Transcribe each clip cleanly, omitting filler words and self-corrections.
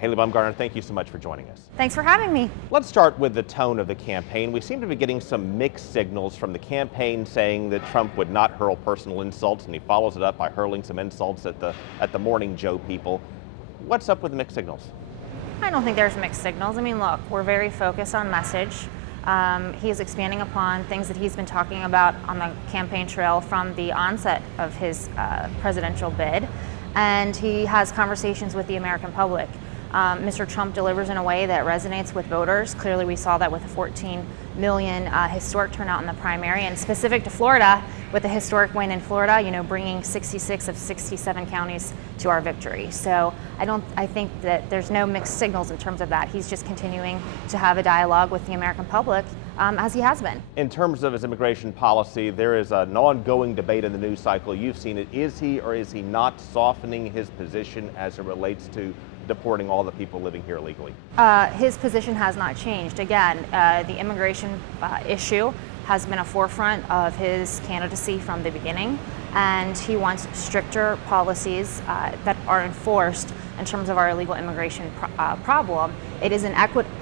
Healy Baumgardner, thank you so much for joining us. Thanks for having me. Let's start with the tone of the campaign. We seem to be getting some mixed signals from the campaign saying that Trump would not hurl personal insults, and he follows it up by hurling some insults at the Morning Joe people. What's up with the mixed signals? I don't think there's mixed signals. I mean, look, we're very focused on message. He is expanding upon things that he's been talking about on the campaign trail from the onset of his presidential bid, and he has conversations with the American public. Mr. Trump delivers in a way that resonates with voters. Clearly, we saw that with the 14 million historic turnout in the primary, and specific to Florida, with the historic win in Florida, bringing 66 of 67 counties to our victory. So I think that there's no mixed signals in terms of that. He's just continuing to have a dialogue with the American public, as he has been. In terms of his immigration policy, there is an ongoing debate in the news cycle. You've seen it. Is he or is he not softening his position as it relates to deporting all the people living here illegally? His position has not changed. Again, the immigration issue has been a forefront of his candidacy from the beginning, and he wants stricter policies that are enforced in terms of our illegal immigration problem. It is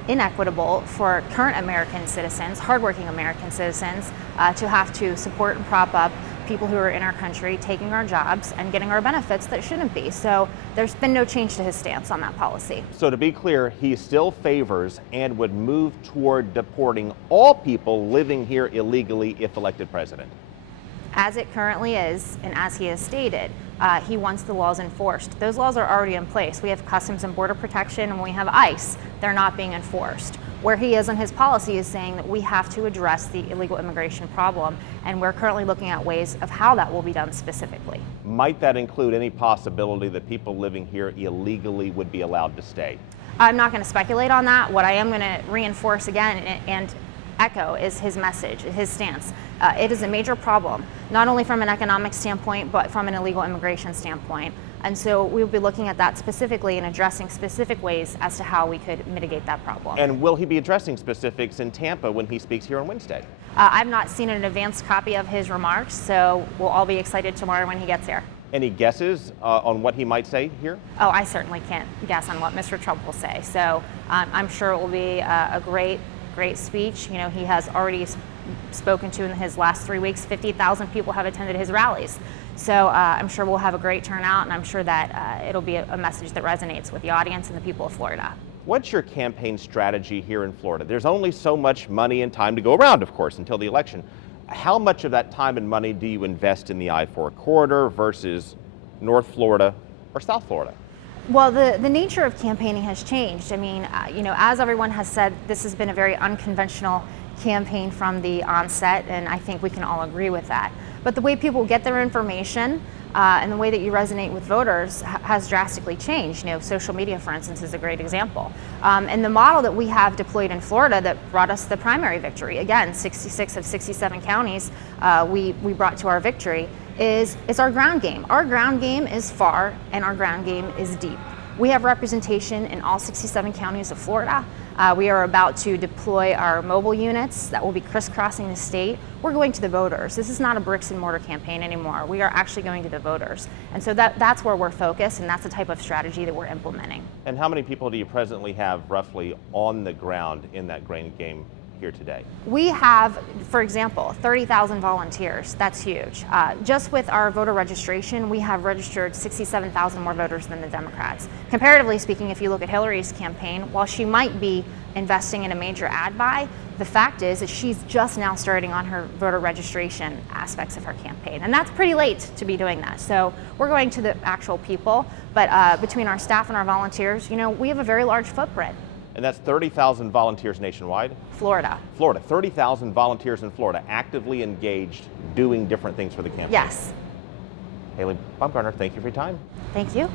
inequitable for current American citizens, hardworking American citizens, to have to support and prop up people who are in our country, taking our jobs and getting our benefits that shouldn't be. So there's been no change to his stance on that policy. So to be clear, he still favors and would move toward deporting all people living here illegally if elected president. As it currently is, and as he has stated, he wants the laws enforced. Those laws are already in place. We have Customs and Border Protection, and we have ICE. They're not being enforced. Where he is in his policy is saying that we have to address the illegal immigration problem, and we're currently looking at ways of how that will be done specifically. Might that include any possibility that people living here illegally would be allowed to stay? I'm not going to speculate on that. What I am going to reinforce again and echo is his message, his stance. It is a major problem, not only from an economic standpoint, but from an illegal immigration standpoint. And so we'll be looking at that specifically and addressing specific ways as to how we could mitigate that problem. And will he be addressing specifics in Tampa when he speaks here on Wednesday? I've not seen an advanced copy of his remarks, so we'll all be excited tomorrow when he gets here. Any guesses on what he might say here? Oh, I certainly can't guess on what Mr. Trump will say. So I'm sure it will be a great speech. He has already spoken to in his last 3 weeks. 50,000 people have attended his rallies. So I'm sure we'll have a great turnout, and I'm sure that it'll be a message that resonates with the audience and the people of Florida. What's your campaign strategy here in Florida? There's only so much money and time to go around, of course, until the election. How much of that time and money do you invest in the I-4 corridor versus North Florida or South Florida? Well, the nature of campaigning has changed. I mean, as everyone has said, this has been a very unconventional campaign from the onset, and I think we can all agree with that. But the way people get their information and the way that you resonate with voters has drastically changed. Social media, for instance, is a great example. And the model that we have deployed in Florida that brought us the primary victory, again, 66 of 67 counties we brought to our victory, is our ground game. Our ground game is far, and our ground game is deep. We have representation in all 67 counties of Florida. We are about to deploy our mobile units that will be crisscrossing the state. We're going to the voters. This is not a bricks and mortar campaign anymore. We are actually going to the voters. And so that's where we're focused, and that's the type of strategy that we're implementing. And how many people do you presently have roughly on the ground in that ground game here today? We have, for example, 30,000 volunteers. That's huge. Just with our voter registration, we have registered 67,000 more voters than the Democrats. Comparatively speaking, if you look at Hillary's campaign, while she might be investing in a major ad buy, the fact is that she's just now starting on her voter registration aspects of her campaign. And that's pretty late to be doing that. So we're going to the actual people, but between our staff and our volunteers, we have a very large footprint. And that's 30,000 volunteers nationwide? Florida. Florida, 30,000 volunteers in Florida actively engaged doing different things for the campaign. Yes. Healy Baumgardner, thank you for your time. Thank you.